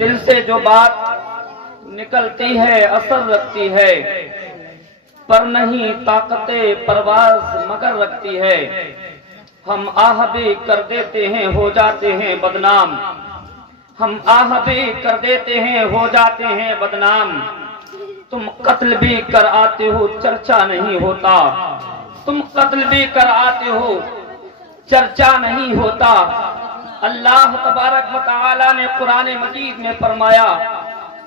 دل سے جو بات نکلتی ہے اثر رکھتی ہے، پر نہیں طاقت پرواز مگر رکھتی ہے۔ ہم آہ بھی کر دیتے ہیں ہو جاتے ہیں بدنام، ہم آہ بھی کر دیتے ہیں ہو جاتے ہیں بدنام۔ تم قتل بھی کر آتے ہو چرچا نہیں ہوتا، تم قتل بھی کر آتے ہو چرچا نہیں ہوتا۔ اللہ تبارک و تعالی نے قرآن مجید میں فرمایا،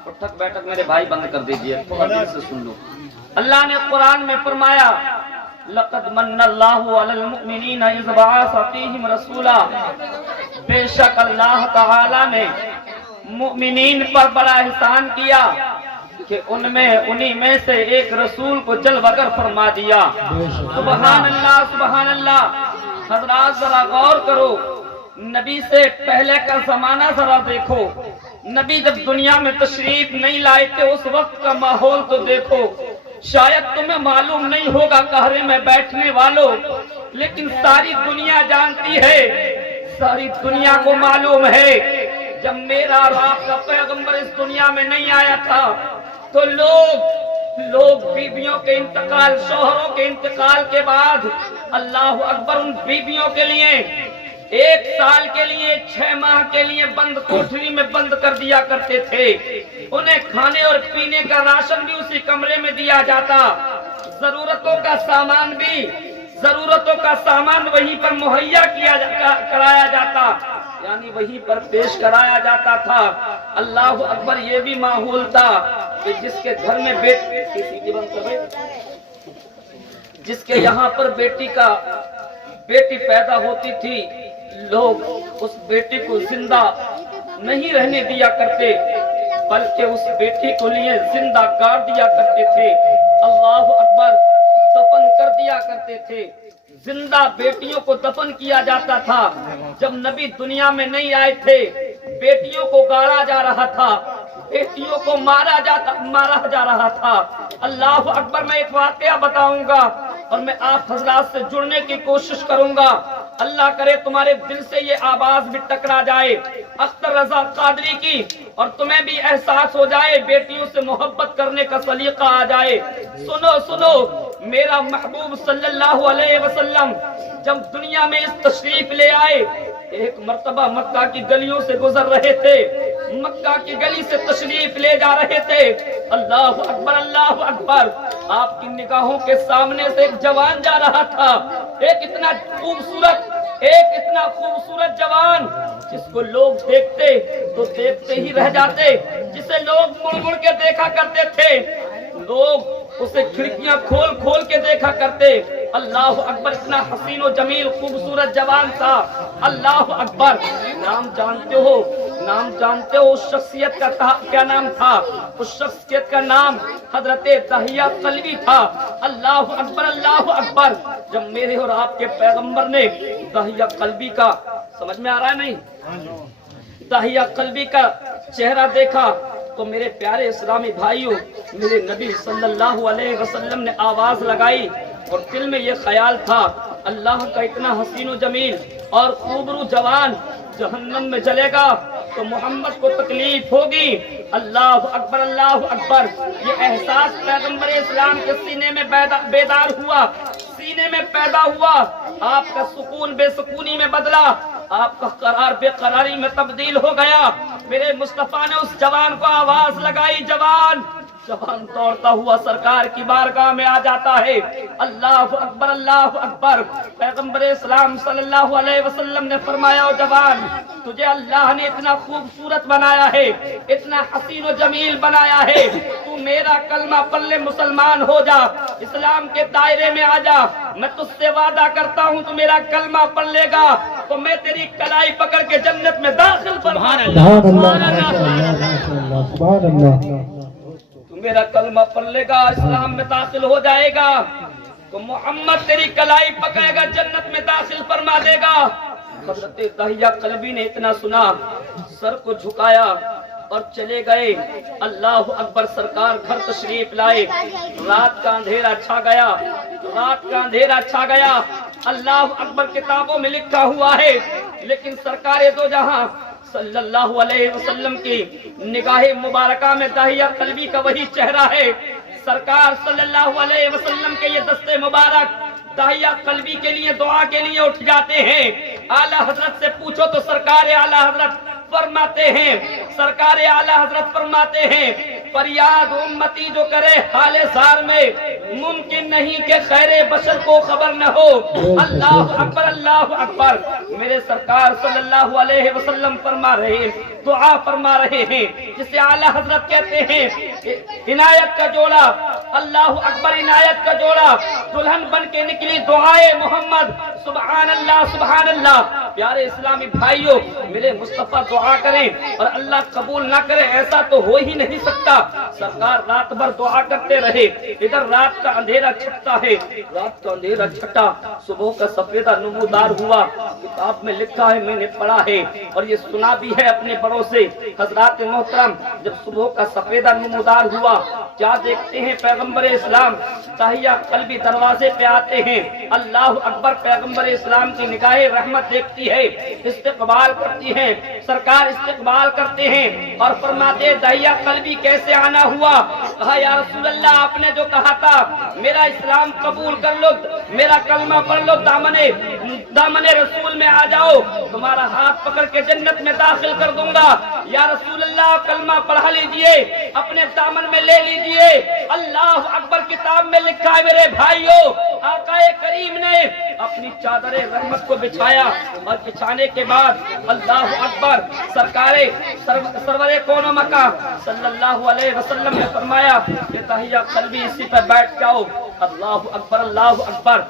اٹھک بیٹھک میرے بھائی بند کر دیجئے، تھوڑا دیر سے سن لو۔ اللہ نے قرآن میں فرمایا، لقد من اللہ علی المؤمنین اذ بعث فیہم رسولا، بے شک اللہ تعالی نے مؤمنین پر بڑا احسان کیا کہ انہی میں سے ایک رسول کو جلوہ گر فرما دیا۔ سبحان اللہ سبحان اللہ۔ حضرات ذرا غور کرو، نبی سے پہلے کا زمانہ ذرا دیکھو، نبی جب دنیا میں تشریف نہیں لائے تھے اس وقت کا ماحول تو دیکھو۔ شاید تمہیں معلوم نہیں ہوگا قہرے میں بیٹھنے والوں، لیکن ساری دنیا جانتی ہے، ساری دنیا کو معلوم ہے، جب میرا اور آپ کا پیغمبر اس دنیا میں نہیں آیا تھا تو لوگ بیویوں کے انتقال، شوہروں کے انتقال کے بعد اللہ اکبر ان بیویوں کے لیے 1 سال کے لیے 6 ماہ کے لیے بند کوٹھری میں بند کر دیا کرتے تھے۔ انہیں کھانے اور پینے کا راشن بھی اسی کمرے میں دیا جاتا، ضرورتوں کا سامان وہیں پر مہیا کرایا جاتا، یعنی وہیں پر پیش کرایا جاتا تھا۔ اللہ اکبر۔ یہ بھی ماحول تھا کہ جس کے گھر میں جس کے یہاں پر بیٹی پیدا ہوتی تھی، لوگ اس بیٹی کو زندہ نہیں رہنے دیا کرتے، بلکہ اس بیٹی کو لیے زندہ گاڑ دیا کرتے تھے۔ اللہ اکبر۔ دفن کر دیا کرتے تھے، زندہ بیٹیوں کو دفن کیا جاتا تھا۔ جب نبی دنیا میں نہیں آئے تھے، بیٹیوں کو گاڑا جا رہا تھا، بیٹیوں کو مارا جا رہا تھا۔ اللہ اکبر۔ میں ایک واقعہ بتاؤں گا اور میں آپ حضرات سے جڑنے کی کوشش کروں گا، اللہ کرے تمہارے دل سے یہ آواز بھی ٹکرا جائے اختر رضا قادری کی، اور تمہیں بھی احساس ہو جائے، بیٹیوں سے محبت کرنے کا سلیقہ آ جائے۔ سنو میرا محبوب صلی اللہ علیہ وسلم جب دنیا میں اس تشریف لے آئے، ایک مرتبہ مکہ کی گلیوں سے گزر رہے تھے، مکہ کی گلی سے تشریف لے جا رہے تھے۔ اللہ اکبر اللہ اکبر۔ آپ کی نگاہوں کے سامنے سے ایک جوان جا رہا تھا، ایک اتنا خوبصورت جوان جس کو لوگ دیکھتے تو دیکھتے ہی رہ جاتے، جسے لوگ مڑ مڑ کے دیکھا کرتے تھے، لوگ اسے کھڑکیاں کھول کے دیکھا کرتے۔ اللہ اکبر۔ اتنا حسین و جمیل خوبصورت جوان تھا۔ اللہ اکبر۔ نام جانتے ہو اس شخصیت کا کیا نام تھا؟ اس شخصیت کا نام حضرت داہیہ قلبی تھا۔ اللہ اکبر اللہ اکبر۔ جب میرے اور آپ کے پیغمبر نے داہیہ قلبی کا، سمجھ میں آ رہا ہے نہیں، داہیہ قلبی کا چہرہ دیکھا تو میرے پیارے اسلامی بھائیوں، میرے نبی صلی اللہ علیہ وسلم نے آواز لگائی اور دل میں یہ خیال تھا، اللہ کا اتنا حسین و جمیل اور خوبرو جوان جہنم میں جلے گا تو محمد کو تکلیف ہوگی۔ اللہ اکبر اللہ اکبر۔ یہ احساس پیغمبر اسلام کے سینے میں بیدار ہوا، سینے میں پیدا ہوا۔ آپ کا سکون بے سکونی میں بدلا، آپ کا قرار بے قراری میں تبدیل ہو گیا۔ میرے مصطفیٰ نے اس جوان کو آواز لگائی، جوان دوڑتا ہوا سرکار کی بارگاہ میں آ جاتا ہے۔ اللہ اکبر اللہ اکبر۔ پیغمبر اسلام صلی اللہ علیہ وسلم نے فرمایا، او جوان، تجھے اللہ نے اتنا خوبصورت بنایا ہے، اتنا حسین و جمیل بنایا ہے، تو میرا کلمہ پڑھ لے، مسلمان ہو جا، اسلام کے دائرے میں آ جا، میں تجھ سے وعدہ کرتا ہوں تو میرا کلمہ پڑھ لے گا تو میں تیری کلائی پکڑ کے جنت میں داخل فرما میرا کلمہ پڑھ لے گا، اسلام میں داخل ہو جائے گا تو محمد تیری کلائی پکڑے گا، جنت میں داخل فرما دے گا۔ حضرت داہیہ قلبی نے اتنا سنا، سر کو جھکایا اور چلے گئے۔ اللہ اکبر۔ سرکار گھر تشریف لائے، رات کا اندھیرا چھا گیا، اللہ اکبر۔ کتابوں میں لکھا ہوا ہے، لیکن سرکار دو جہاں صلی اللہ علیہ وسلم کی نگاہ مبارکہ میں داہیہ قلبی کا وہی چہرہ ہے۔ سرکار صلی اللہ علیہ وسلم کے یہ دستے مبارک داہیہ قلبی کے لیے دعا کے لیے اٹھ جاتے ہیں۔ اعلیٰ حضرت سے پوچھو تو سرکار اعلیٰ حضرت فرماتے ہیں، سرکار اعلیٰ حضرت فرماتے ہیں، فریاد امتی جو کرے حال زار میں، ممکن نہیں کہ خیر بشر کو خبر نہ ہو۔ اللہ اکبر اللہ اکبر۔ میرے سرکار صلی اللہ علیہ وسلم فرما رہے ہیں، دعا فرما رہے ہیں، جسے اعلیٰ حضرت کہتے ہیں عنایت کا جوڑا، اللہ اکبر عنایت کا جوڑا، دلہن بن کے نکلی دعائے محمد، سبحان اللہ سبحان اللہ۔ پیارے اسلامی بھائیوں، میرے مصطفیٰ دعا کریں اور اللہ قبول نہ کرے ایسا تو ہو ہی نہیں سکتا۔ سرکار رات بھر دعا کرتے رہے، ادھر رات کا اندھیرا چھٹتا ہے، رات کا اندھیرا چھٹا، صبح کا سفیدہ نمودار ہوا۔ کتاب میں لکھا ہے، میں نے پڑھا ہے اور یہ سنا بھی ہے اپنے بڑوں سے۔ حضرات محترم، جب صبح کا سفیدہ نمودار ہوا، کیا دیکھتے ہیں پیغمبر اسلام داہیہ قلبی دروازے پہ آتے ہیں۔ اللہ اکبر۔ پیغمبر اسلام کی نگاہ رحمت دیکھتی ہے، استقبال کرتی ہے، سرکار استقبال کرتے ہیں اور فرماتے داہیہ قلبی کیسے آنا ہوا؟ کہا یا رسول اللہ آپ نے جو کہا تھا میرا اسلام قبول کر لو، میرا کلمہ پڑھ لو، دامن رسول میں آ جاؤ، تمہارا ہاتھ پکڑ کے جنت میں داخل کر دوں گا۔ یا رسول اللہ کلمہ پڑھا لیجئے، اپنے دامن میں لے لیجئے۔ اللہ اکبر۔ کتاب میں لکھا ہے میرے بھائیوں، آقا کریم نے اپنی چادر رحمت کو بچھایا اور بچھانے کے بعد اللہ اکبر سرور کون و مکان صلی اللہ علیہ وسلم نے فرمایا کہ داہیہ قلبی اسی پہ بیٹھ جاؤ۔ اللہ اکبر اللہ اکبر۔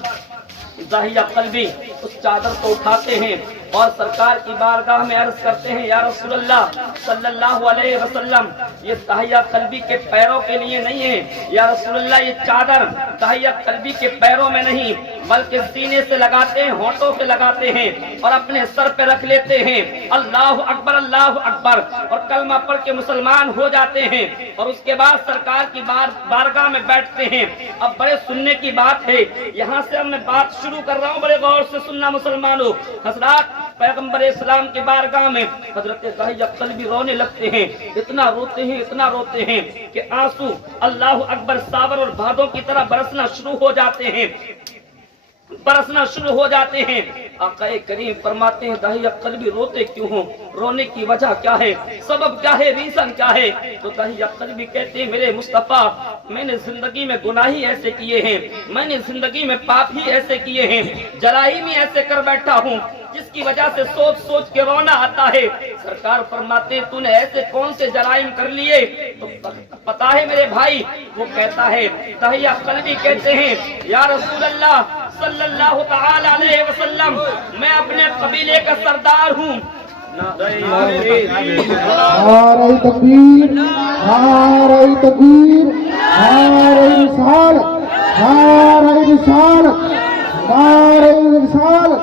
داہیہ قلبی اس چادر کو اٹھاتے ہیں اور سرکار کی بارگاہ میں عرض کرتے ہیں یا رسول اللہ صلی اللہ علیہ وسلم یہ داہیہ قلبی کے پیروں کے لیے نہیں ہے، یا رسول اللہ یہ چادر داہیہ قلبی کے پیروں میں نہیں بلکہ سینے سے لگاتے ہیں، ہونٹوں پہ لگاتے ہیں اور اپنے سر پہ رکھ لیتے ہیں۔ اللہ اکبر اللہ اکبر۔ اور کلمہ پڑھ کے مسلمان ہو جاتے ہیں اور اس کے بعد سرکار کی بارگاہ میں بیٹھتے ہیں۔ اب بڑے سننے کی بات ہے، یہاں سے اب میں بات شروع کر رہا ہوں، بڑے غور سے سننا مسلمانوں۔ حضرات پیغمبر اسلام کے بارگاہ میں حضرت داہیہ قلبی رونے لگتے ہیں، اتنا روتے ہیں کہ آنسو اللہ اکبر ساور اور بھادوں کی طرح برسنا شروع ہو جاتے ہیں۔ آقا کریم فرماتے ہیں داہیہ قلبی روتے کیوں ہوں؟ رونے کی وجہ کیا ہے؟ سبب کیا ہے؟ ریزن کیا ہے؟ تو داہیہ قلبی کہتے ہیں میرے مصطفیٰ میں نے زندگی میں گناہ ہی ایسے کیے ہیں، میں نے زندگی میں پاپ ہی ایسے کیے ہیں، جرائم ہی ایسے کر بیٹھا ہوں جس کی وجہ سے سوچ کے رونا آتا ہے۔ سرکار فرماتے ہیں تو نے ایسے کون سے جرائم کر لیے؟ تو پتا ہے میرے بھائی، وہ کہتا ہے داہیہ قلبی کہتے ہیں یا رسول اللہ صلی اللہ تعالی علیہ وسلم میں اپنے قبیلے کا سردار ہوں۔ نعرہ تکبیر، نعرہ تکبیر، نعرہ رسالت، نعرہ رسالت، نعرہ رسالت۔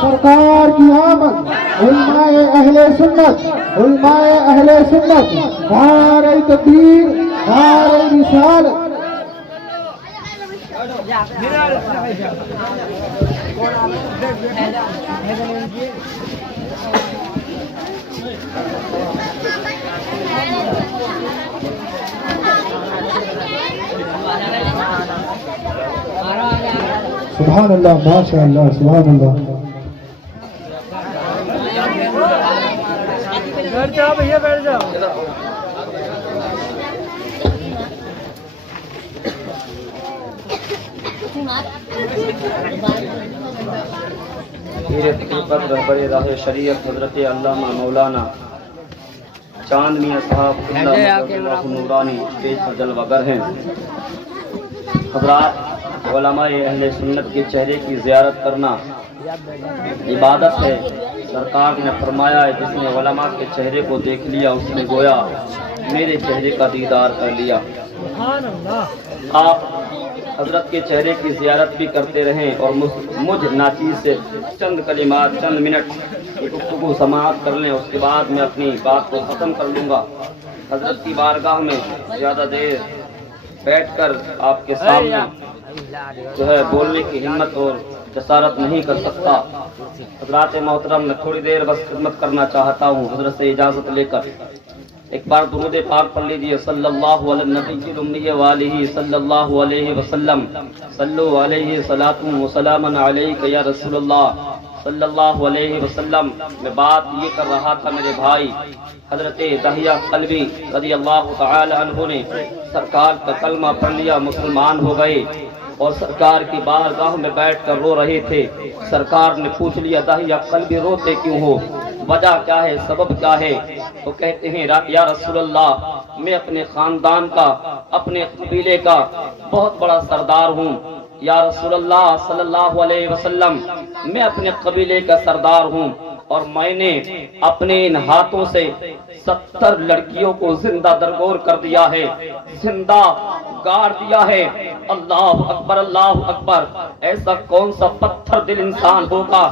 سرکار کی آمد، علماء اہل سنت، علماء اہل سنت، نعرہ تکبیر، نعرہ رسالت۔ سبحان اللہ، ماشاء اللہ، سبحان اللہ۔ بیٹھ جاؤ بھیا، بیٹھ جاؤ۔ رہبر راہ شریعت حضرت علامہ مولانا چاند میاں صاحب اللہ نورانی پیش جلوہ گر ہیں۔ حضرات علماء اہل سنت کے چہرے کی زیارت کرنا عبادت ہے۔ سرکار نے فرمایا ہے جس نے علماء کے چہرے کو دیکھ لیا اس نے گویا میرے چہرے کا دیدار کر لیا۔ آپ حضرت کے چہرے کی زیارت بھی کرتے رہیں اور مجھ ناچیز سے چند کلمات، چند منٹ گفتگو سماعت کر لیں، اس کے بعد میں اپنی بات کو ختم کر لوں گا۔ حضرت کی بارگاہ میں زیادہ دیر بیٹھ کر آپ کے سامنے جو ہے بولنے کی ہمت اور جسارت نہیں کر سکتا۔ حضرات محترم میں تھوڑی دیر بس خدمت کرنا چاہتا ہوں حضرت سے اجازت لے کر۔ ایک بار درود پاک پڑھ لیجئے صلی اللہ علی النبی الامی والہ صلی اللہ علیہ وسلم۔ صلو علیہ صلاۃ و سلام علیک یا رسول اللہ صلی اللہ علیہ وسلم۔ میں بات یہ کر رہا تھا میرے بھائی، حضرت داہیہ قلبی رضی اللہ تعالی عنہ نے سرکار کا کلمہ پڑھ لیا، مسلمان ہو گئے اور سرکار کی بارگاہ میں بیٹھ کر رو رہے تھے۔ سرکار نے پوچھ لیا داہیہ قلبی روتے کیوں ہو، وجہ کیا ہے، سبب کیا ہے؟ تو کہتے ہیں یا رسول اللہ میں اپنے خاندان کا، اپنے قبیلے کا بہت بڑا سردار ہوں۔ یا رسول اللہ صلی اللہ علیہ وسلم میں اپنے قبیلے کا سردار ہوں اور میں نے اپنے ان ہاتھوں سے 70 لڑکیوں کو زندہ درگور کر دیا ہے، زندہ گاڑ دیا ہے۔ اللہ اکبر اللہ اکبر۔ ایسا کون سا پتھر دل انسان ہوگا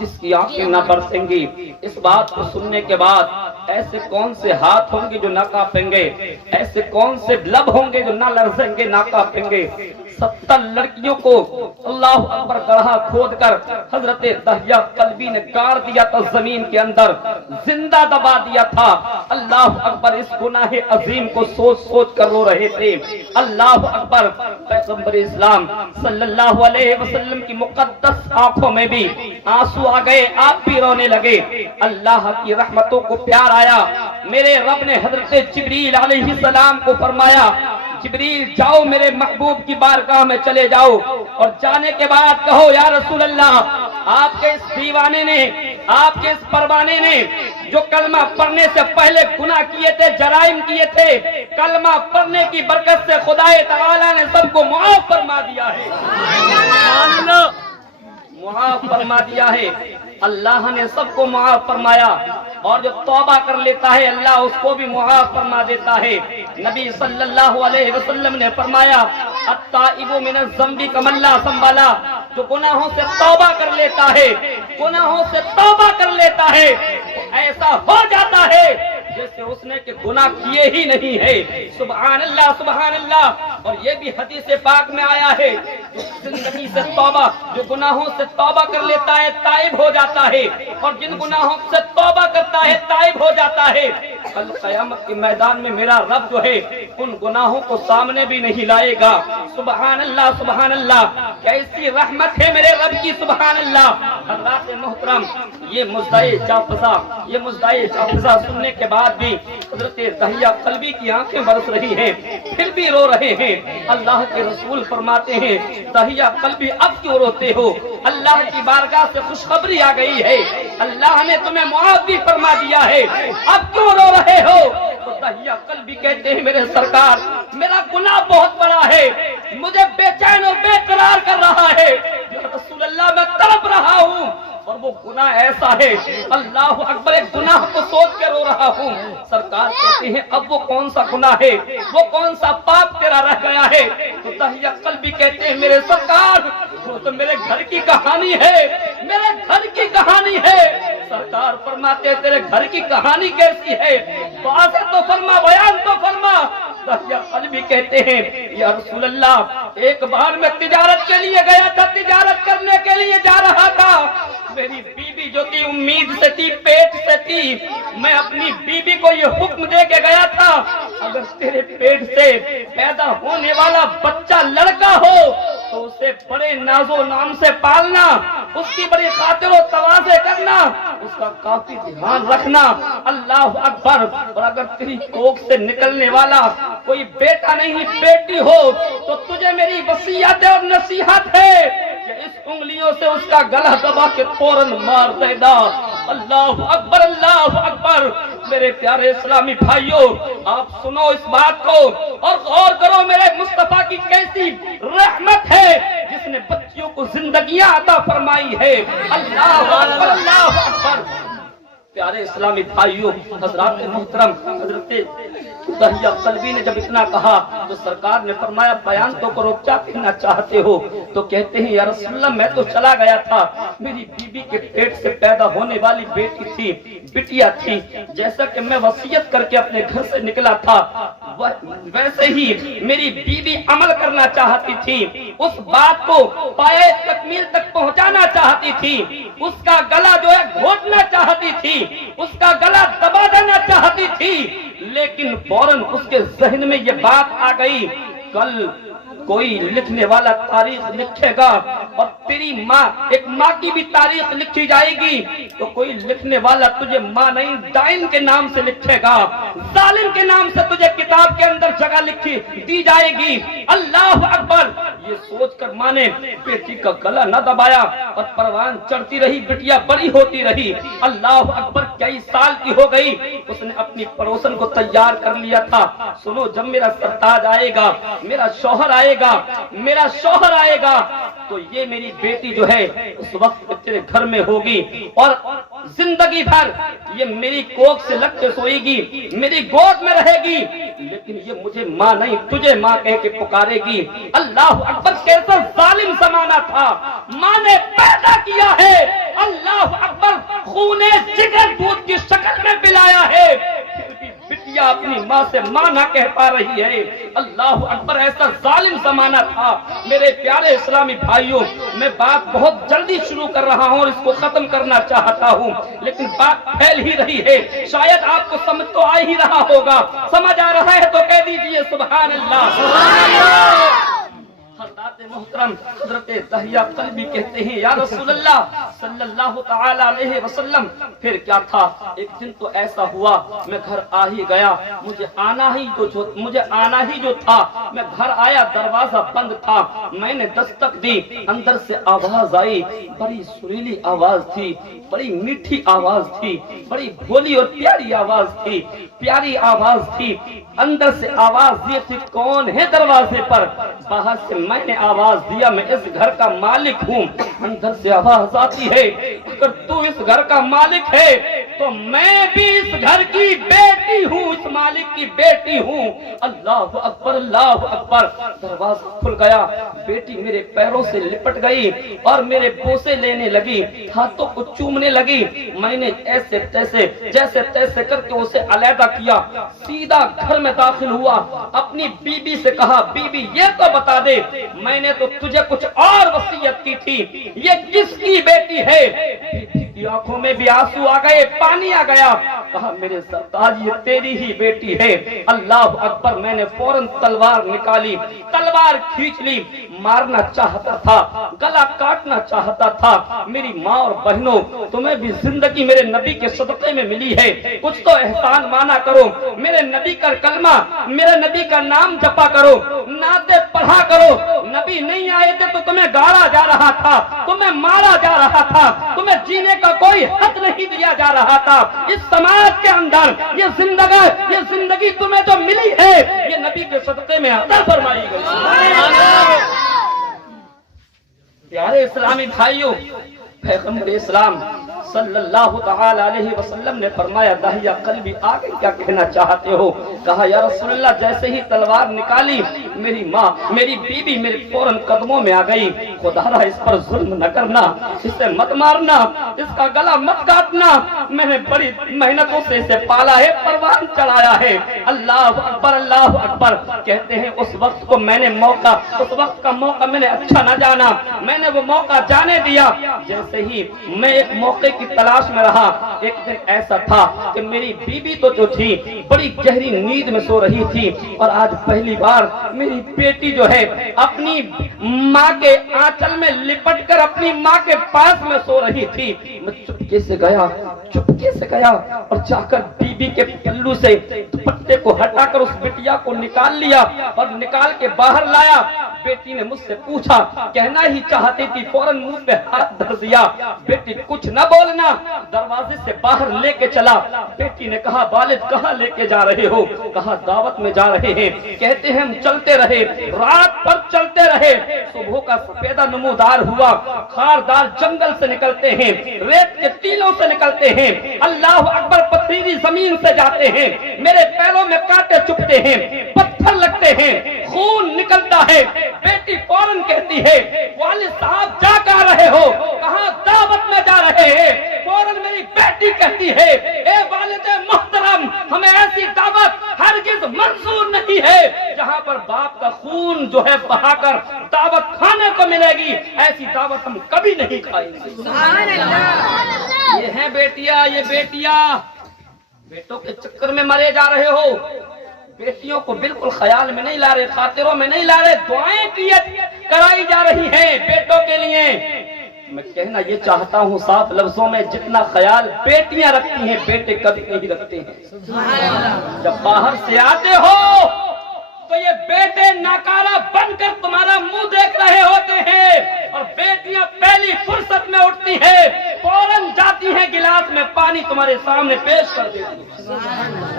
جس کی آنکھیں نہ برسیں گی؟ اس بات کو سننے کے بعد ایسے کون سے ہاتھ ہوں گے جو نہ کانپیں گے، ایسے کون سے لب ہوں گے جو نہ لرزیں گے، نہ کانپیں گے؟ 70 لڑکیوں کو اللہ اکبر گڑھا کھود کر حضرت داہیہ قلبی نے گاڑ دیا تھا، زمین کے اندر زندہ دبا دیا تھا۔ اللہ اکبر۔ اس گناہ عظیم کو سوچ سوچ کر رو رہے تھے۔ اللہ اکبر۔ پیغمبر اسلام صلی اللہ علیہ وسلم کی مقدس آنکھوں میں بھی آنسو آ گئے، آپ بھی رونے لگے۔ اللہ کی رحمتوں کو پیار آیا۔ میرے رب نے حضرت جبریل علیہ السلام کو فرمایا جبریل جاؤ میرے محبوب کی بارگاہ میں چلے جاؤ، اور جانے کے بعد کہو یا رسول اللہ آپ کے اس دیوانے نے، آپ کے اس پروانے نے جو کلمہ پڑھنے سے پہلے گناہ کیے تھے، جرائم کیے تھے، کلمہ پڑھنے کی برکت سے خدا تعالی نے سب کو معاف فرما دیا ہے، معاف فرما دیا ہے۔ اللہ نے سب کو معاف فرمایا، اور جو توبہ کر لیتا ہے اللہ اس کو بھی معاف فرما دیتا ہے۔ نبی صلی اللہ علیہ وسلم نے فرمایا التائب من الذنب کمن لا ذنب لہ، جو گناہوں سے توبہ کر لیتا ہے، گناہوں سے توبہ کر لیتا ہے، ایسا ہو جاتا ہے جیسے اس نے کہ گناہ کیے ہی نہیں ہے۔ سبحان اللہ سبحان اللہ۔ اور یہ بھی حدیث پاک میں آیا ہے زندگی سے توبہ، جو گناہوں سے توبہ کر لیتا ہے تائب ہو جاتا ہے، اور جن گناہوں سے توبہ کرتا ہے تائب ہو جاتا ہے۔ کل قیامت کے میدان میں میرا رب جو ہے ان گناہوں کو سامنے بھی نہیں لائے گا۔ سبحان اللہ سبحان اللہ۔ کیسی رحمت ہے میرے رب کی، سبحان اللہ۔ حضرات محترم، یہ مزدائے جافزہ، یہ مزدائے جافزہ سننے کے بعد بھی حضرت داہیہ قلبی کی آنکھیں برس رہی ہیں، پھر بھی رو رہے ہیں۔ اللہ کے رسول فرماتے ہیں داہیہ قلبی اب کیوں روتے ہو؟ اللہ کی بارگاہ سے خوشخبری آ گئی ہے، اللہ نے تمہیں معاف بھی فرما دیا ہے، اب کیوں رو رہے ہو؟ تو داہیہ قلبی کہتے ہیں میرے سرکار میرا گناہ بہت بڑا ہے، مجھے بے چین و بے قرار کر رہا ہے، یا رسول اللہ میں تڑپ رہا ہوں، اور وہ گناہ ایسا ہے اللہ اکبر، ایک گناہ کو سوچ کے رو رہا ہوں۔ سرکار کہتے ہیں اب وہ کون سا گناہ ہے، وہ کون سا پاپ تیرا رہ گیا ہے؟ تو داہیہ قلبی کہتے ہیں میرے سرکار وہ تو میرے گھر کی کہانی ہے، میرے گھر کی کہانی ہے۔ سرکار فرماتے ہیں تیرے گھر کی کہانی کیسی ہے؟ بات تو فرما، بیان تو فرما۔ داہیہ قلبی کہتے ہیں یا رسول اللہ ایک بار میں تجارت کے لیے گیا تھا، تجارت کرنے کے لیے جا رہا تھا، میری بیوی جو تھی امید سے تھی، پیٹ سے تھی، میں اپنی بیوی کو یہ حکم دے کے گیا تھا اگر تیرے پیٹ سے پیدا ہونے والا بچہ لڑکا ہو تو اسے بڑے ناز و نام سے پالنا، اس کی بڑی خاطر و تواضع کرنا، اس کا کافی دھیان رکھنا۔ اللہ اکبر۔ اور اگر تیری کوکھ سے نکلنے والا کوئی بیٹا نہیں بیٹی ہو تو تجھے میری وصیت اور نصیحت ہے کہ اس انگلیوں سے اس کا گلا دبا کے فوراً مار دینا۔ اللہ اکبر اللہ اکبر۔ میرے پیارے اسلامی بھائیوں آپ سنو اس بات کو اور غور کرو میرے مصطفیٰ کی کیسی رحمت ہے جس نے بچیوں کو زندگیاں عطا فرمائی ہے۔ اللہ اکبر اللہ اکبر۔ پیارے اسلامی بھائیوں حضرات محترم، حضرت داہیہ قلبی نے جب اتنا کہا تو سرکار نے فرمایا بیان تو کرو کیا کہنا چاہتے ہو؟ تو کہتے ہیں یا رسول اللہ میں تو چلا گیا تھا، میری بیوی کے پیٹ سے پیدا ہونے والی بیٹی تھی، بٹیا تھی، جیسا کہ میں وصیت کر کے اپنے گھر سے نکلا تھا ویسے ہی میری بیوی عمل کرنا چاہتی تھی، اس بات کو پائے تکمیل تک پہنچانا چاہتی تھی، اس کا گلا جو ہے گھونٹنا چاہتی تھی، اس کا گلا دبا دینا چاہتی تھی، لیکن فوراً اس کے ذہن میں یہ بات آ گئی، کل کوئی لکھنے والا تاریخ لکھے گا اور تیری ماں، ایک ماں کی بھی تاریخ لکھی جائے گی، تو کوئی لکھنے والا تجھے ماں نہیں ڈائن کے نام سے لکھے گا، ظالم کے نام سے تجھے کتاب کے اندر جگہ لکھی دی جائے گی۔ اللہ اکبر! یہ سوچ کر ماں نے بیٹی کا گلا نہ دبایا اور پروان چڑھتی رہی، بٹیا بڑی ہوتی رہی۔ اللہ اکبر! کئی سال کی ہو گئی، اس نے اپنی پڑوسن کو تیار کر لیا تھا، سنو جب میرا سرتاج آئے گا، میرا شوہر آئے گا، میرا شوہر آئے گا، تو یہ میری بیٹی جو ہے اس وقت تیرے گھر میں ہوگی اور زندگی بھر یہ میری کوکھ سے لگ کے سوئے گی، میری گود میں رہے گی، لیکن یہ مجھے ماں نہیں تجھے ماں کہہ کے پکارے گی۔ اللہ اکبر! کیسا ظالم زمانہ تھا، ماں نے پیدا کیا ہے، اللہ اکبر، خون جگر دودھ کی شکل میں پلایا ہے، پھر بھی بٹیا اپنی ماں سے ماں نہ کہہ پا رہی ہے۔ اللہ اکبر! ایسا ظالم زمانہ تھا۔ میرے پیارے اسلامی بھائیوں، میں بات بہت جلدی شروع کر رہا ہوں اور اس کو ختم کرنا چاہتا ہوں، لیکن بات پھیل ہی رہی ہے، شاید آپ کو سمجھ تو آ ہی رہا ہوگا، سمجھ آ رہا ہے تو کہہ دیجئے سبحان اللہ۔ حضرات محترم حضرت داہیہ قلبی کہتے ہیں، یا رسول اللہ صلی اللہ تعالی علیہ وسلم، پھر کیا تھا؟ ایک دن تو ایسا ہوا، میں گھر آ ہی گیا، مجھے آنا ہی جو تھا، میں گھر آیا، دروازہ بند تھا، میں نے دستک دی، اندر سے آواز آئی، بڑی سریلی آواز تھی، بڑی میٹھی آواز تھی، بڑی بھولی اور پیاری آواز تھی، پیاری آواز تھی، اندر سے آواز یہ تھی، کون ہے دروازے پر؟ باہر سے میں نے آواز دیا، میں اس گھر کا مالک ہوں۔ اندر سے آواز آتی ہے، اگر تو اس گھر کا مالک ہے تو میں بھی اس گھر کی بیٹی ہوں، اس مالک کی بیٹی ہوں۔ اللہ اکبر! اللہ اکبر! دروازہ کھل گیا، بیٹی میرے پیروں سے لپٹ گئی اور میرے بوسے لینے لگی، ہاتھوں کو چومنے لگی، میں نے ایسے تیسے جیسے تیسے کر کے اسے علیحدہ کیا، سیدھا گھر میں داخل ہوا، اپنی بیوی سے کہا، بیوی یہ تو بتا دے، میں نے تو تجھے کچھ اور وصیت کی تھی، یہ کس کی بیٹی ہے؟ بیٹی کی آنکھوں میں بھی آنسو آ گئے، پانی آ گیا، کہا میرے سرتاج یہ تیری ہی بیٹی ہے۔ اللہ اکبر! میں نے فوراً تلوار نکالی، تلوار کھینچ لی، مارنا چاہتا تھا، گلا کاٹنا چاہتا تھا۔ میری ماں اور بہنوں، تمہیں بھی زندگی میرے نبی کے صدقے میں ملی ہے، کچھ تو احسان مانا کرو، میرے نبی کا کلمہ، میرے نبی کا نام جپا کرو، نعتیں پڑھا کرو۔ نبی نہیں آئے تھے تو تمہیں گاڑا جا رہا تھا، تمہیں مارا جا رہا تھا، تمہیں جینے کا کوئی حق نہیں دیا جا رہا تھا۔ اس سماج کے اندر یہ زندگی تمہیں جو ملی ہے، یہ نبی کے صدقے میں عطا فرمائی گئی۔ پیارے اسلامی بھائیوں، پیغمبر اسلام صلی اللہ تعالی علیہ وسلم نے فرمایا، داہیہ قلبی آگے کیا کہنا چاہتے ہو؟ کہا یا رسول اللہ، جیسے ہی تلوار نکالی، میری ماں، میری بیوی میرے فوراً قدموں میں آ گئی، خدا را اس پر ظلم نہ کرنا، اسے مت مارنا، اس کا گلا مت کاٹنا، میں نے بڑی محنتوں سے اسے پالا ہے، پروان چڑھایا ہے۔ اللہ اکبر! اللہ اکبر! کہتے ہیں اس وقت کا موقع میں نے اچھا نہ جانا، میں نے وہ موقع جانے دیا، جیسے ہی میں ایک موقع کی تلاش میں رہا، ایک دن ایسا تھا کہ میری بیوی تو جو تھی بڑی گہری نیند میں سو رہی تھی، اور آج پہلی بار میری بیٹی جو ہے اپنی ماں کے آنچل میں لپٹ کر اپنی ماں کے پاس میں سو رہی تھی۔ میں چپکے سے گیا اور جا کر بیوی کے پلو سے دوپٹے کو ہٹا کر اس بٹیا کو نکال لیا اور نکال کے باہر لایا۔ بیٹی نے مجھ سے پوچھا، کہنا ہی چاہتی تھی، فوراً منہ پہ ہاتھ دھر دیا، بیٹی کچھ نہ بولنا، دروازے سے باہر لے کے چلا۔ بیٹی نے کہا، والد کہاں لے کے جا رہے ہو؟ کہا دعوت میں جا رہے ہیں۔ کہتے ہیں ہم چلتے رہے، رات پر چلتے رہے، صبح کا سفیدہ نمودار ہوا، خاردار جنگل سے نکلتے ہیں، ریت کے ٹیلوں سے نکلتے ہیں، اللہ اکبر، پتھریلی زمین سے جاتے ہیں، میرے پیروں میں کانٹے چبھتے ہیں، پتھر لگتے ہیں، خون نکلتا ہے۔ بیٹی فوراً کہتی ہے، والد صاحب جا کر رہے ہو؟ کہاں دعوت میں جا رہے ہیں۔ فوراً میری بیٹی کہتی ہے اے والد محترم ہمیں ایسی دعوت ہرگز منظور نہیں ہے جہاں پر باپ کا خون جو ہے بہا کر دعوت کھانے کو ملے گی، ایسی دعوت ہم کبھی نہیں کھائیں گے۔ سبحان اللہ۔ یہ ہیں بیٹیاں، یہ بیٹیاں بیٹوں کے چکر میں مرے جا رہے ہو، بیٹیوں کو بالکل خیال میں نہیں لا رہے، خاطروں میں نہیں لا رہے، دعائیں کرائی جا رہی ہیں بیٹوں کے لیے۔ میں کہنا یہ چاہتا ہوں صاف لفظوں میں، جتنا خیال بیٹیاں رکھتی ہیں بیٹے کبھی نہیں رکھتے ہیں۔ جب باہر سے آتے ہو تو یہ بیٹے ناکارہ بن کر تمہارا منہ دیکھ رہے ہوتے ہیں، اور بیٹیاں پہلی فرصت میں اٹھتی ہیں، فوراً جاتی ہیں گلاس میں پانی تمہارے سامنے پیش کر دیتی ہیں۔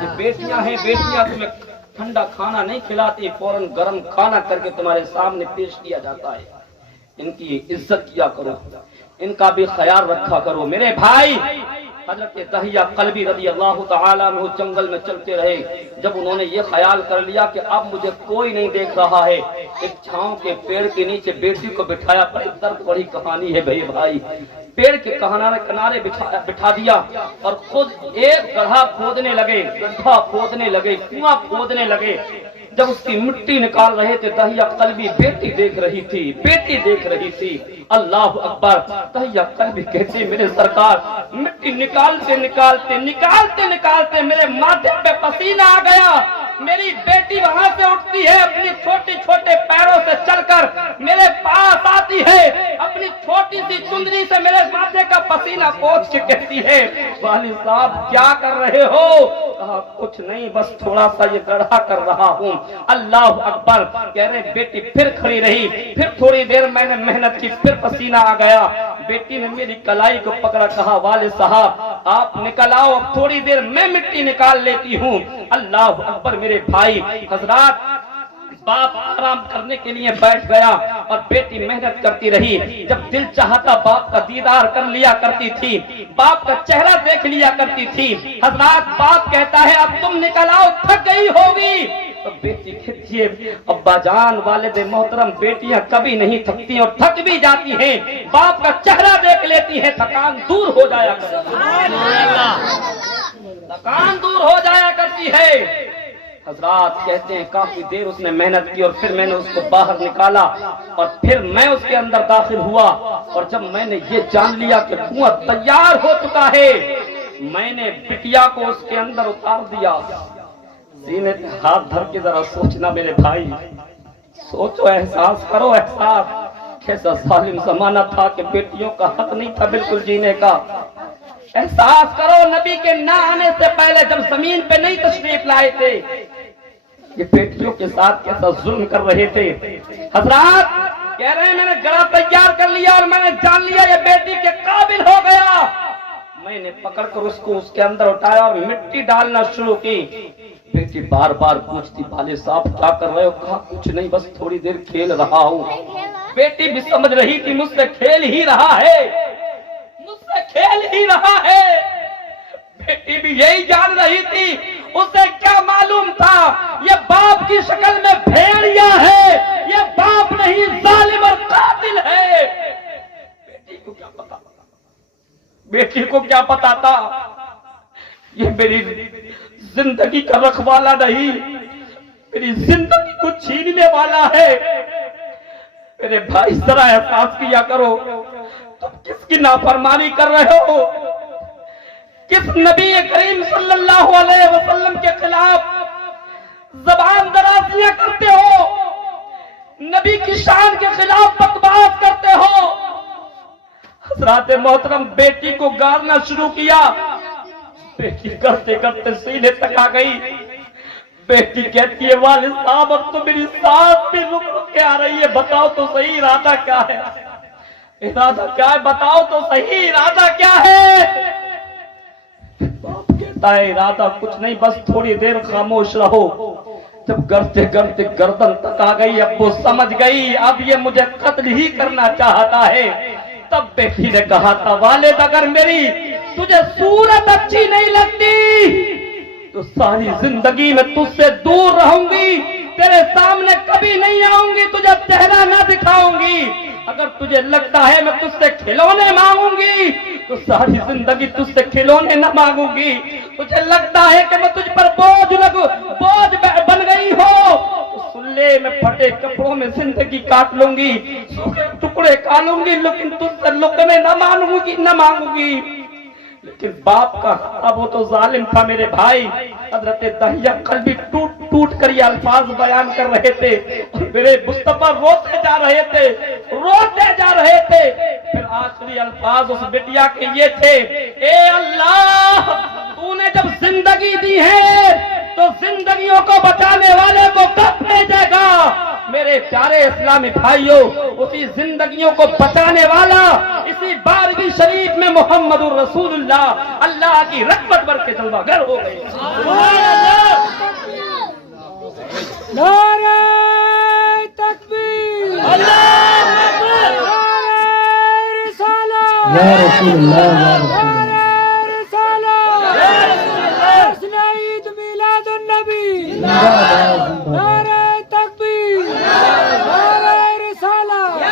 یہ بیٹیاں ہیں، بیٹیاں تمہیں ٹھنڈا کھانا نہیں کھلاتی، فوراً گرم کھانا کر کے تمہارے سامنے پیش کیا جاتا ہے۔ ان کی عزت کیا کرو، ان کا بھی خیال رکھا کرو۔ میرے بھائی حضرت دہیہ قلبی رضی اللہ تعالیٰ عنہ جنگل میں چلتے رہے، جب انہوں نے یہ خیال کر لیا کہ اب مجھے کوئی نہیں دیکھ رہا ہے، ایک چھاؤں کے پیڑ کے نیچے بیٹی کو بٹھایا۔ بڑی درد بڑی کہانی ہے بھائی، پیڑ کے کنارے بٹھا دیا اور خود ایک گڑھا کھودنے لگے، گڈھا کھودنے لگے، کنواں کھودنے لگے۔ جب اس کی مٹی نکال رہے تھے دہیہ قلبی بیٹی دیکھ رہی تھی، بیٹی دیکھ رہی تھی۔ اللہ اکبر، دہیہ قلبی کہتے میرے سرکار مٹی نکالتے نکالتے نکالتے نکالتے میرے ماتھے پہ پسینہ آ گیا۔ میری بیٹی وہاں سے اٹھتی ہے، اپنی چھوٹے چھوٹے پیروں سے چل کر میرے پاس آتی ہے، اپنی چھوٹی سی چندری سے میرے ماتھے کا پسینہ پوچھ کے کہتی ہے والد صاحب کیا کر رہے ہو؟ کہا کچھ نہیں، بس تھوڑا سا یہ گڑھا کر رہا ہوں۔ اللہ اکبر، کہہ رہے بیٹی پھر کھڑی رہی، پھر تھوڑی دیر میں نے محنت کی، پھر پسینہ آ گیا۔ بیٹی نے میری کلائی کو پکڑا، کہا والد صاحب آپ نکل آؤ، اب تھوڑی دیر میں مٹی نکال لیتی ہوں۔ اللہ اکبر میرے بھائی حضرات، باپ آرام کرنے کے لیے بیٹھ گیا اور بیٹی محنت کرتی رہی۔ جب دل چاہتا باپ کا دیدار کر لیا کرتی تھی، باپ کا چہرہ دیکھ لیا کرتی تھی۔ حضرات باپ کہتا ہے اب تم نکل آؤ، تھک گئی ہوگی۔ تو بیٹی کہتی ہے ابا جان والد محترم بیٹیاں کبھی نہیں تھکتی اور تھک بھی جاتی ہیں، باپ کا چہرہ دیکھ لیتی ہے، تھکان دور ہو جایا کرتی ہے، تھکان دور ہو جایا کرتی ہے۔ حضرات کہتے ہیں کافی دیر اس نے محنت کی اور پھر میں نے اس کو باہر نکالا اور پھر میں اس کے اندر داخل ہوا، اور جب میں نے یہ جان لیا کہ کنواں تیار ہو چکا ہے، میں نے بٹیا کو اس کے اندر اتار دیا۔ سینے پہ ہاتھ دھر کے ذرا سوچنا میرے بھائی، سوچو، احساس کرو، احساس کیسا ظالم زمانہ تھا کہ بیٹیوں کا حق نہیں تھا بالکل جینے کا۔ احساس کرو نبی کے نہ آنے سے پہلے جب زمین پہ نہیں تشریف لائے تھے، یہ بیٹیوں کے ساتھ کیسا ظلم کر رہے تھے۔ حضرات کہہ رہے ہیں میں نے گڑھا تیار کر لیا اور میں نے جان لیا یہ بیٹی کے قابل ہو گیا۔ میں نے پکڑ کر اس کو اس کے اندر اٹھایا اور مٹی ڈالنا شروع کی۔ بیٹی بار بار پوچھتی والد صاحب کیا کر رہے ہو؟ کہا کچھ نہیں، بس تھوڑی دیر کھیل رہا ہوں۔ بیٹی بھی سمجھ رہی تھی مجھ سے کھیل ہی رہا ہے، مجھ سے کھیل ہی رہا ہے۔ بیٹی بھی یہی جان رہی تھی، اسے کیا معلوم تھا یہ باپ کی شکل میں بھیڑیا ہے، یہ باپ نہیں ظالم اور قاتل ہے۔ بیٹی کو کیا پتا، بیٹی کو کیا پتا تھا یہ میری زندگی کا رکھوالا نہیں، میری زندگی کو چھیننے والا ہے۔ میرے بھائی ذرا احساس کیا کرو، تم کس کی نافرمانی کر رہے ہو؟ کس نبی کریم صلی اللہ علیہ وسلم کے خلاف زبان درازیاں کرتے ہو؟ نبی کی شان کے خلاف بکواس کرتے ہو۔ حضرات محترم بیٹی کو گارنا شروع کیا، بیٹی کرتے کرتے سینے تک آ گئی۔ بیٹی کہتی ہے والد صاحب اب تو میری سانس بھی رک رک کے آ رہی ہے، بتاؤ تو صحیح ارادہ کیا ہے، ارادہ کیا ہے، بتاؤ تو صحیح ارادہ کیا ہے۔ باپ کہتا ہے ارادہ کچھ نہیں، بس تھوڑی دیر خاموش رہو۔ جب گرتے گرتے گردن تک آ گئی، اب وہ سمجھ گئی اب یہ مجھے قتل ہی کرنا چاہتا ہے۔ تب بیٹی نے کہا تھا والد اگر میری تجھے صورت اچھی نہیں لگتی تو ساری زندگی میں تجھ سے دور رہوں گی، تیرے سامنے کبھی نہیں آؤں گی، تجھے چہرہ نہ دکھاؤں گی۔ اگر تجھے لگتا ہے میں تجھ سے کھلونے مانگوں گی تو ساری زندگی تجھ سے کھلونے نہ مانگوں گی. تجھے لگتا ہے کہ میں تجھ پر بوجھ بن گئی ہو تو سن لے, میں پھٹے کپڑوں میں زندگی کاٹ لوں گی, سوکھے ٹکڑے کھا لوں گی, لیکن تجھ سے لقمے نہ مانگوں گی. لیکن باپ کا اب وہ تو ظالم تھا میرے بھائی. حضرت دہیہ قلبی ٹوٹ کر یہ الفاظ بیان کر رہے تھے اور میرے مصطفیٰ روتے جا رہے تھے. پھر آخری الفاظ اس بٹیا کے یہ تھے, اے اللہ تو نے جب زندگی دی ہے تو زندگیوں کو بچانے والے کو کب بھیجے گا؟ میرے پیارے اسلامی بھائیوں, اسی زندگیوں کو بچانے والا اسی بارگاہ شریف میں محمد الرسول اللہ اللہ کی رحمت بر کے جلوہ گر ہو گئے. نعرہ تکبیر, اللہ اکبر, نعرہ رسالت, یا رسول اللہ, یا رسول اللہ, حسن عید میلاد النبی, نعرہ تکبیر, نعرہ رسالت.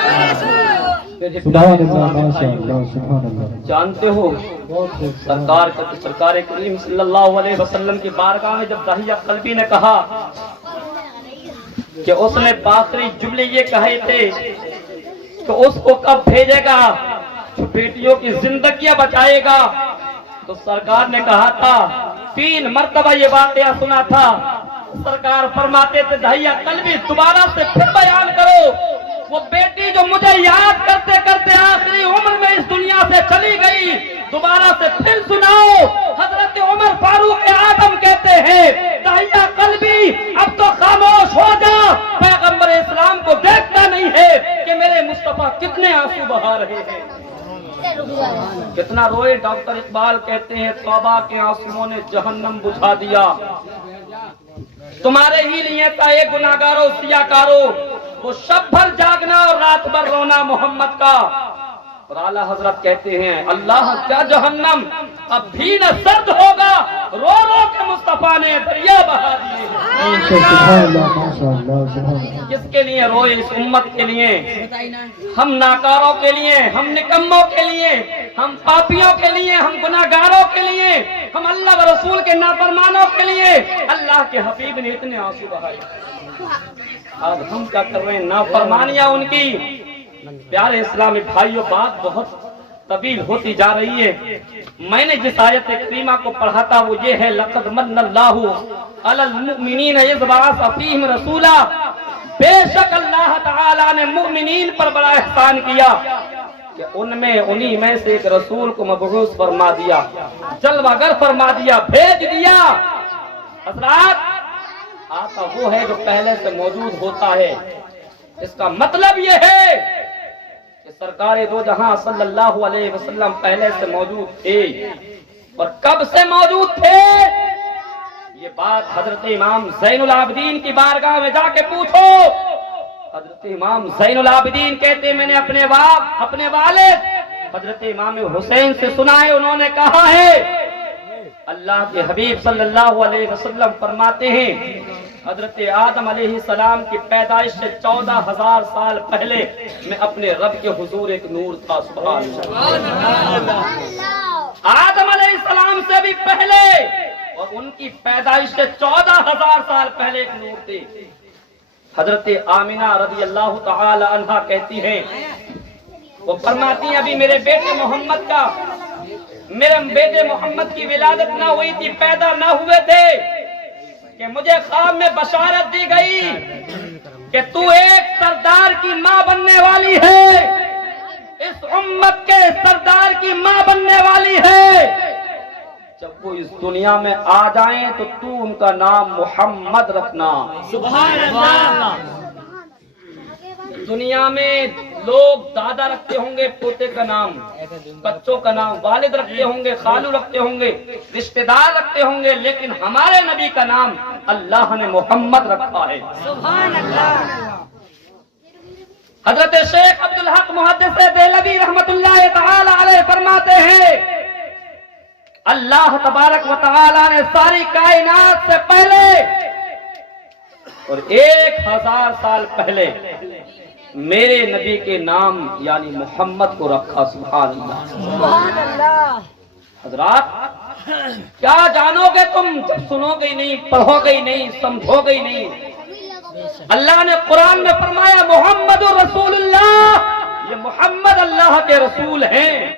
سبحان اللہ, ماشاء اللہ, سبحان اللہ. جانتے ہو سرکار کریم صلی اللہ علیہ وسلم کی بارگاہ میں جب دہیہ قلبی نے کہا کہ اس نے آخری جملے یہ کہے تھے کہ اس کو کب بھیجے گا جو بیٹیوں کی زندگیاں بچائے گا, تو سرکار نے کہا تھا 3 مرتبہ یہ واقعہ سنا تھا. سرکار فرماتے تھے دہیہ قلبی دوبارہ سے پھر بیان کرو, وہ بیٹی جو مجھے یاد کرتے کرتے آخری عمر میں اس دنیا سے چلی گئی, دوبارہ سے پھر سناؤ. حضرت عمر فاروق اعظم کہتے ہیں دہیہ قلبی اب تو خاموش ہو جا, پیغمبر اسلام کو دیکھتا نہیں ہے کہ میرے مصطفیٰ کتنے آنسو بہا رہے ہیں, کتنا روئے. ڈاکٹر اقبال کہتے ہیں توبہ کے آنسوؤں نے جہنم بجھا دیا, تمہارے ہی لیے تھا یہ گناہگاروں سیاکاروں, وہ شب بھر جاگنا اور رات بھر رونا محمد کا. اور اعلیٰ حضرت کہتے ہیں اللہ کیا جہنم اب بھی نہ سرد ہوگا, رو رو کے مصطفیٰ نے دریا بہا دیے. سبحان اللہ, ماشاء اللہ, سبحان اللہ. کس کے لیے روئے؟ اس امت کے لیے, ہم ناکاروں کے لیے, ہم نکموں کے لیے, ہم پاپیوں کے لیے, ہم گناہگاروں کے لیے, ہم اللہ و رسول کے نافرمانوں کے لیے. اللہ کے حبیب نے اتنے آنسو بہائے, اب ہم کیا کر رہے ہیں نافرمانیاں ان کی. پیارے اسلامی بھائیوں, بات بہت طویل ہوتی جا رہی ہے. میں نے جس آیت کریمہ کو پڑھا تھا وہ یہ ہے لقد من اللہ علی المؤمنین اذ بعث فیہم رسولا, بے شک اللہ تعالی نے مؤمنین پر بڑا احسان کیا کہ انہی میں سے ایک رسول کو مبعوث فرما دیا, جلوہ گر فرما دیا, بھیج دیا. حضرات آقا وہ ہے جو پہلے سے موجود ہوتا ہے. اس کا مطلب یہ ہے کہ سرکار دو جہاں صلی اللہ علیہ وسلم پہلے سے موجود تھے. اور کب سے موجود تھے یہ بات حضرت امام زین العابدین کی بارگاہ میں جا کے پوچھو. حضرت امام زین العابدین کہتے ہیں میں نے اپنے والد حضرت امام حسین سے سنا ہے, انہوں نے کہا ہے اللہ کے حبیب صلی اللہ علیہ وسلم فرماتے ہیں حضرت آدم علیہ السلام کی پیدائش سے 14,000 سال پہلے میں اپنے رب کے حضور ایک نور تھا. سبحان اللہ. آدم علیہ السلام سے بھی پہلے اور ان کی پیدائش سے 14,000 سال پہلے ایک نور تھے. حضرت آمینہ رضی اللہ تعالی عنہا کہتی ہیں, وہ فرماتی ہیں ابھی میرے بیٹے محمد کی ولادت نہ ہوئی تھی, پیدا نہ ہوئے تھے کہ مجھے خواب میں بشارت دی گئی کہ تو ایک سردار کی ماں بننے والی ہے, اس امت کے سردار کی ماں بننے والی ہے. جب وہ اس دنیا میں آ جائیں تو ان کا نام محمد رکھنا. سبحان اللہ. دنیا میں لوگ دادا رکھتے ہوں گے پوتے کا نام, بچوں کا نام, والد رکھتے ہوں گے, خالو رکھتے ہوں گے, رشتہ دار رکھتے ہوں گے, لیکن ہمارے نبی کا نام اللہ نے محمد رکھا ہے. سبحان اللہ. حضرت شیخ عبدالحق محدث دہلوی رحمت اللہ تعالی علیہ فرماتے ہیں اللہ تبارک و تعالی نے ساری کائنات سے پہلے اور 1000 سال پہلے میرے نبی کے نام یعنی محمد کو رکھا. سبحان اللہ. سبحان اللہ. حضرات کیا جانو گے تم جب سنو گے نہیں, پڑھو گے نہیں, سمجھو گے نہیں. اللہ نے قرآن میں فرمایا محمد رسول اللہ, یہ محمد اللہ کے رسول ہیں.